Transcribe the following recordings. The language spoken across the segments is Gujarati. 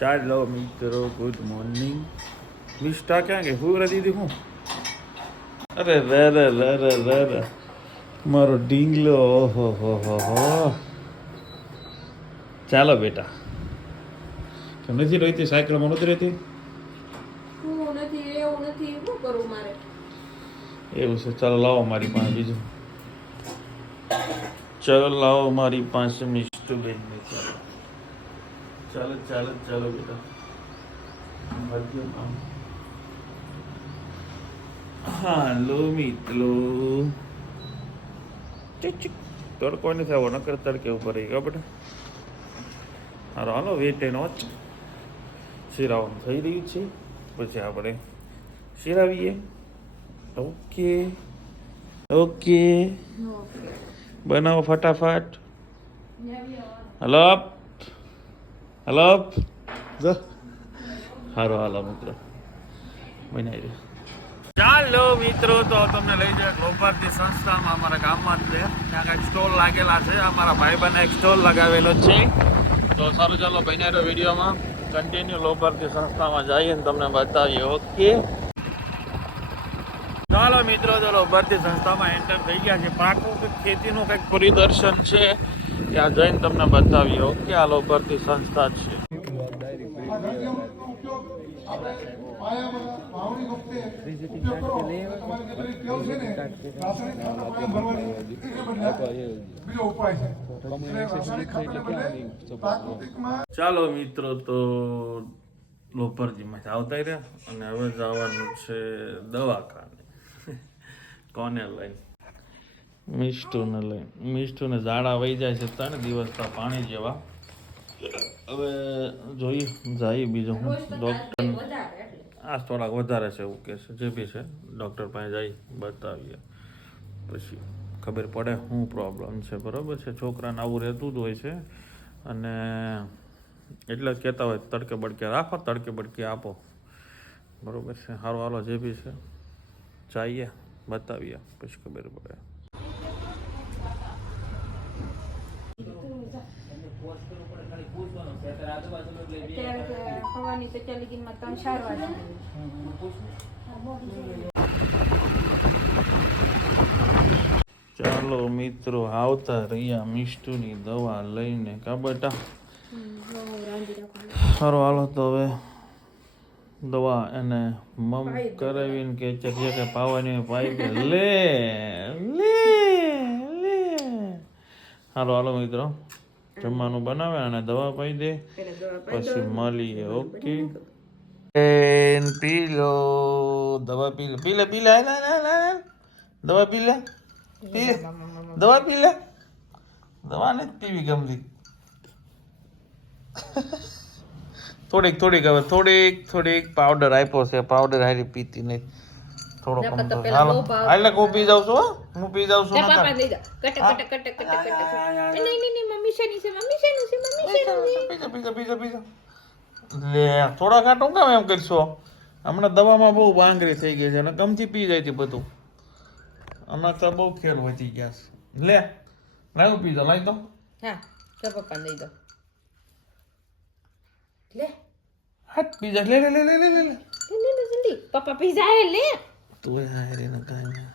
ચાલો મિત્રો ગુડ મોર્નિંગ મિસ્ટા ક્યાં ગઈ? હું દીધી હું? અરે રે રે રે રે રે રે. મારો ડીંગલો ઓહો હો હો હો. ચાલો બેટા. કેમ નથી રહીતી સાયકલમાં નથી રહેતી એવું છે. ચાલો લાવો મારી પાસે બીજું. ચાલો લાવો મારી પાસે મિસ્ટુ બેન. ચાલો ચાલો ચાલો ચાલો બેટા. મધ્યમ આમ. હાલો મિત્રો. ચીક ચીક. તડકો નથી આવો નકર તડકે ઉપર રહી ગયા બેટા. હાલો હાલો વેટ એનો જ. શિરાવાનું થઈ રહ્યું છે. પછી આપણે શિરાવીએ. ઓકે. ઓકે. બનાવો ફટાફટ. હલો હલો જો હારો હાલો મિત્રો બનાવી દે ચાલો મિત્રો તો તમને લઈ જાય લોભાર્થી સંસ્થામાં અમારા ગામમાં જ છે. ત્યાં કાંઈક સ્ટોલ લાગેલા છે. અમારા ભાઈબંધે એક સ્ટોલ લગાવેલો છે. તો સારું ચાલો બનાવ્યો વિડીયોમાં. કન્ટિન્યુ લોભાર્થી સંસ્થામાં જઈએ ને તમને બતાવીએ. ઓકે ચાલો મિત્રો ચાલો ભરતી સંસ્થામાં એન્ટર થઈ ગયા છે. પાકું કંઈક ખેતીનું કંઈક પરિદર્શન છે. ત્યાં જઈને તમને બતાવીએ કે આ લોભરતી સંસ્થા છે. ચાલો મિત્રો, તો લોપરજીમાં આવતા રહ્યા અને હવે જવાનું છે દવાખાને. કોને લઈ મિષ્ટુને લઈ મિષ્ટુને ઝાડા વહી જાય છે ત્રણ દિવસ પાણી જેવા. હવે જોઈએ જાય બીજું હું ડૉક્ટર આ થોડાક વધારે છે એવું કે છે જે બી છે ડૉક્ટર પાસે જઈ બતાવીએ. પછી ખબર પડે શું પ્રોબ્લેમ છે બરાબર છે? છોકરાને આવું રહેતું જ હોય છે અને એટલે કહેતા હોય તડકે બડકે રાખો તડકે બડકે આપો. બરાબર છે? સારું હાલો જે બી છે જઈએ બતાવીએ પછી ખબર પડે. અત્યારે હવાની સ્પેશિયાલિટીમાં ત્રણ ચાર વાગે. ચાલો મિત્રો આવતા રહ્યા મિષ્ટુની દવા લઈને. કા બેટા? સારું હાલો તો હવે દવા એને મમ કરાવીને કે છે કે પાવાની પાઈ લે લે લે. હાલો હાલો મિત્રો. જમવાનું બનાવે અને દવા પાઈ દે પછી મળીએ ઓકે? એન પી લો દવા પી લે. પી લે પી લે. દવા પી લે પી દવા પી લે. દવા ને પીવી ગમતી. થોડીક થોડીક હવે થોડીક થોડીક પાવડર આપ્યો છે. પાવડર હારી પીતી નહીં થોડો કમ તો હાલો એટલે કો પી જાવ છો હું. પી જાવ છું ના પાપા લઈ જા. Cut cut cut cut cut નહીં નહીં નહીં મમ્મી છે ની છે મમ્મી છે ની છે મમ્મી છે ની પી જા પી જા પી જા. લે થોડા ઘાટ હું કામ એમ કરશો? હમણાં દવામાં બહુ બાંગરી થઈ ગઈ છે અને કમથી પી જાય છે બધું. હમણાં તો બહુ ખેલ વધી ગયા છે. લે લાવ પી જા લાવી દો. હા તો પપ્પા લઈ દો. લે. હાથ પી જા લે લે લે લે લે લે. લે જલ્દી. પપ્પા પી જાય લે. તું હાય રે ના કાંઈ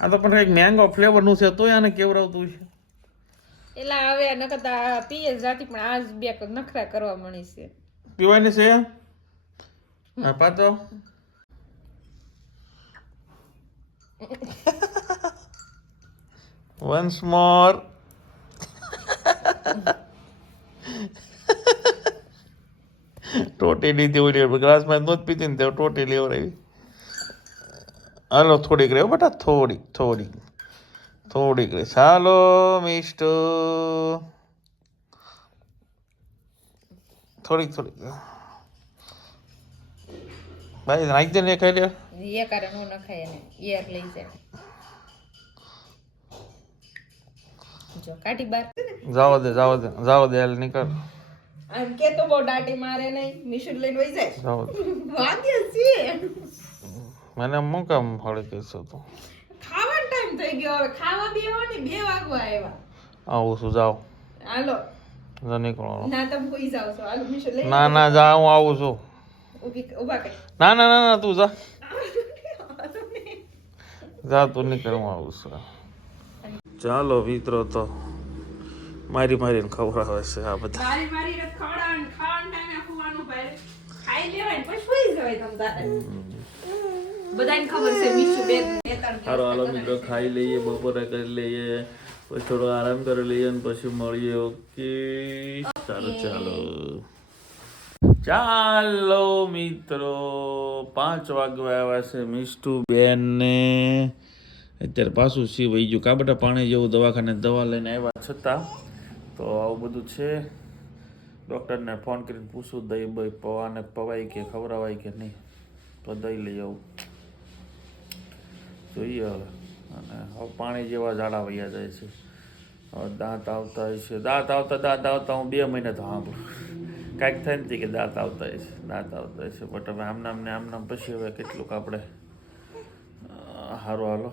આ તો પણ એક મેંગો ફ્લેવરનું છે તોય આને કેવડાવતું છે એલા હવે નકર પીએ જાતી પણ આજ બે નખરા કરવા મળી છે પીવાની છે હા પાતો વન્સ મોર ટોટી દેવું હોય ગ્લાસમાં નહોત પીતી ને તે ટોટી લેવડાવી હાલો થોડીક રહ્યો બેટા થોડીક થોડીક થોડીક રહે. ચાલો મિસ્ટ થોડીક થોડીક. ભાઈ નાખી દે ને ખાઈ લે એ કારણ હું નખાય એને. ઈયર લઈ જાય જો કાઢી બાર. જાઓ દે જાવ દે જાવ દે હાલ નીકળ. આમ કે તો બહુ દાટી મારે નહીં. મિશન લઈને વઈ જાય. જાઓ. છે મને હું કામ ફળે કહેશો તો. ખાવાનો ટાઈમ થઈ ગયો. હવે ખાવા બેહો ને બે વાગવા આવ્યા. આવું શું જાઓ. હાલો. ના તમે કોઈ જાવ છો. હાલો મીશો લઈ ના ના જા હું આવું છું. ના ના ના ના તું જા. જા તું નીકળ હું આવું છું. ચાલો મિત્રો તો મારી મારીને ખવડાવે છે આ બધા. મારી મારી ને ખવડાવવાનું ખાવાનું ટાઈમે ખુવાનું ભાઈ. ખાઈ લેવાય ને પછી સુઈ જવાય તમ તારે. બધાને ખબર છે મીઠું બે બે ત્રણ હારો હાલો મિત્રો ખાઈ લઈએ બપોરે કરી લઈએ પછી થોડો આરામ કરી લઈએ અને પછી મળીએ. ઓકે. ચાલો ચાલો. ચાલો મિત્રો પાંચ વાગવા આવ્યા છે મિષ્ટુ બેન ને અત્યારે પાછું સી વહી ગયું. કાબટા પાણી જેવું દવાખાને દવા લઈને આવ્યા છતાં તો આવું બધું છે. ડૉક્ટરને ફોન કરીને પૂછું, દહીં બઈ પવાને પવાય કે ખવડાવાય કે નહીં. તો દહીં લઈ આવું. જોઈએ હવે. અને હવે પાણી જેવા ઝાડા વૈયા જાય છે. હવે દાંત આવતા હોય છે. દાંત આવતા દાંત આવતા હું બે મહિને તો સાંભળું. કાંઈક થાય નથી કે દાંત આવતા હોય છે. દાંત આવતા હોય છે. બટ હવે આમનામ ને આમનામ પછી હવે કેટલુંક આપણે સારું હાલો.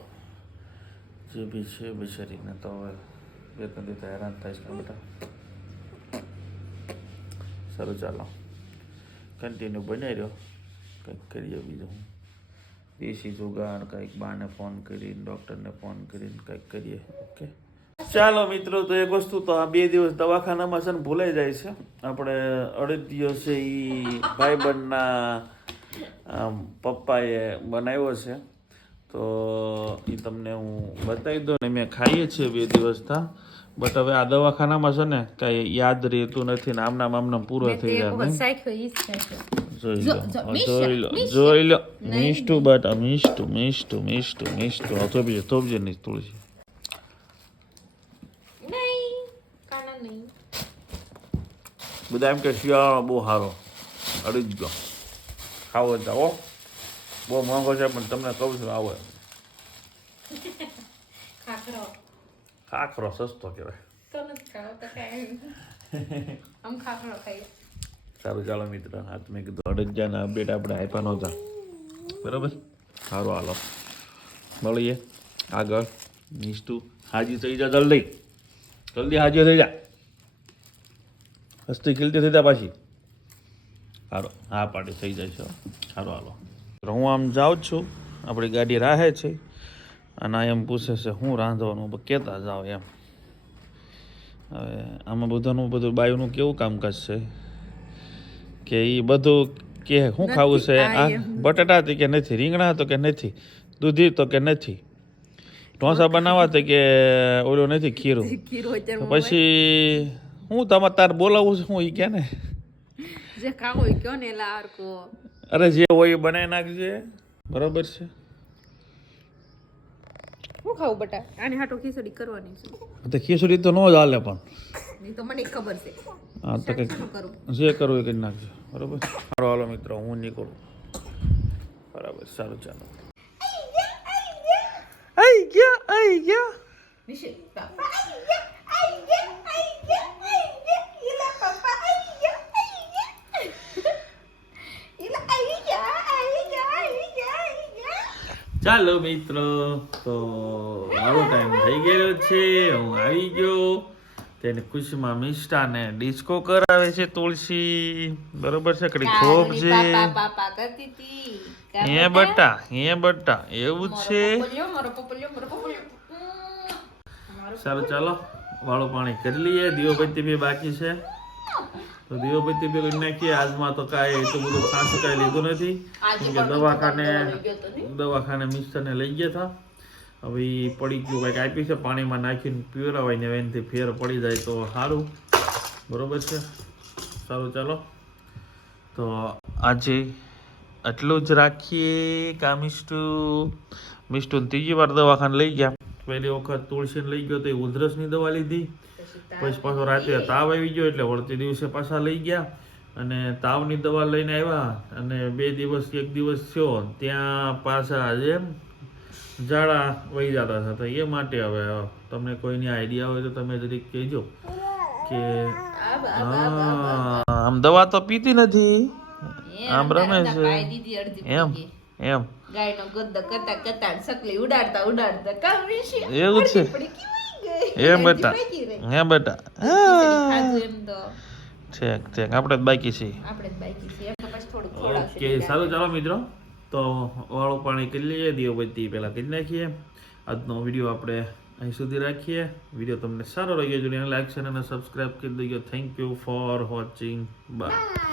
જે બી છે બિચારીને તો હવે બે દેતા હેરાન થાય છે બેટા સારું ચાલો કન્ટિન્યુ બનાવી રહ્યો કંઈક કરીએ બીજું દેશી જુગાડ કંઈક બાને ફોન કરીને ડૉક્ટરને ફોન કરીને કંઈક કરીએ ઓકે ચાલો મિત્રો તો એક વસ્તુ તો આ બે દિવસ દવાખાનામાં છે ને ભૂલાઈ જાય છે આપણે અડધ દિવસે એ ભાઈબંધના પપ્પાએ બનાવ્યો છે તો એ તમને હું બતાવી દઉં ને મેં ખાઈએ છીએ બે દિવસથી બટ હવે આ દવાખાનામાં છે ને કઈ યાદ રહેતું નથી ને આમનામ આમનામ પૂરો થઈ જાય. જોઈ લો. જોઈ લો જોઈ લો. મિષ્ટુ બટા મિષ્ટુ મિષ્ટુ મિષ્ટુ મિષ્ટુ આ થોભજે થોભજે નહીં કાના બધા એમ કે શિયાળો બહુ સારો અડી જ ગયો. ખાવો જ આવો બહુ મોંઘો છે પણ તમને કહું છું આવો. ખાખરો. સસ્તો કહેવાય. સારું ચાલો મિત્ર હા તમે કીધું અડદિયાના અપડેટ આપણે આપ્યા નહોતા. બરાબર? સારું હાલો. મળીએ આગળ. નિષ્ઠુ હાજી થઈ જા જલ્દી. જલ્દી હાજી થઈ જા. હસ્તી ખીલતી થઈ જા પાછી. સારું હા પાડી થઈ જાય છે. સારું હાલો. હું આમ જાઉં છું. આપણી ગાડી રાહે છે. અને એમ પૂછે છે હું રાંધવાનું? કહેતા જાઓ એમ. હવે આમાં બધાનું બધું બાયુનું કેવું કામકાજ છે? કે એ બધું કે શું ખાવું છે? આ બટાટા હતી કે નથી? રીંગણા તો કે નથી? દૂધી તો કે નથી? ઢોસા બનાવવા તો કે ઓલું નથી? ખીરું. પછી હું તમારે તાર બોલાવું છું હું એ કે ને જે ખાવું કયો ને લારકો અરે જે હોય એ બનાવી નાખજે. બરાબર છે? હું ખાવું બટા? આને હાટો ખીચડી કરવાની છે. તો ખીચડી તો ન જ હાલે પણ. નહીં તો મને ખબર છે. હા તો કંઈક કરું? જે કરવું એ કરી નાખજો. બરાબર? સારું હાલો મિત્રો હું નીકળું. બરાબર સારું ચાલો. આઈ ગયા આઈ ગયા. આઈ ગયા આઈ ગયા આઈ ગયા આઈ ગયા ઈલા પાપા આઈ ગયા આઈ ગયા ઈલા આઈ ગયા આઈ ગયા આઈ ગયા આઈ ગયા ચાલો મિત્રો તો મારો ટાઈમ થઈ ગયો છે હું આવી ગયો. તેને ખુશીમાં મિષ્ટાને ડિસ્કો કરાવે છે તુલસી. બરોબર છે કડી ખોપ છે. પાપા બટ્ટા બટ્ટા હે બટા? હે બટા એવું છે? સારું ચાલો વાળું પાણી કરી લઈએ. દીવોબત્તી બી બાકી છે. તો બી કરી નાખીએ. આજમાં તો કાંઈ એટલું બધું ખાસ કાંઈ લીધું નથી. કે દવાખાને દવાખાને મિસ્ટરને લઈ ગયા હતા. હવે પડી ગયું કંઈક આપી છે પાણીમાં નાખીને પીવરાવાય ને એનાથી ફેર પડી જાય તો સારું બરોબર છે? સારું ચાલો. તો આજે આટલું જ રાખીએ કા મિસ્ટુ મિસ્ટુને ત્રીજી વાર દવાખાને લઈ ગયા. પહેલી વખત તુલસીને લઈ ગયો તો એ ઉધરસની દવા લીધી. પછી પાછો રાતે તાવ આવી ગયો એટલે વળતી દિવસે પાછા લઈ ગયા અને તાવની દવા લઈને આવ્યા અને બે દિવસ એક દિવસ થયો. ત્યાં પાછા આજે ઝાડા વહી જતા હતા. એ માટે હવે તમને કોઈની આઈડિયા હોય તો તમે જરીક કહેજો કે આમ દવા તો પીતી નથી. આમ રમે છે. એમ એમ. ગાયનો ગદ્દો કરતા કરતા સકલી ઉડાડતા ઉડાડતા કામ વિશે એવું છે? એ બેટા. હે બેટા. ઠીક ઠીક. આપણે જ બાકી છીએ. આપણે જ બાકી છે એમ પછી થોડું ઓકે સારું ચાલો મિત્રો. તો વાળું પાણી કરી લઈએ. દીવબત્તી પહેલાં કરી નાખીએ. આજનો વીડિયો આપણે અહીં સુધી રાખીએ. વીડિયો તમને સારો લાગ્યો જોઈએ લાઈક છે અને સબસ્ક્રાઈબ કરી દઈએ thank you for watching bye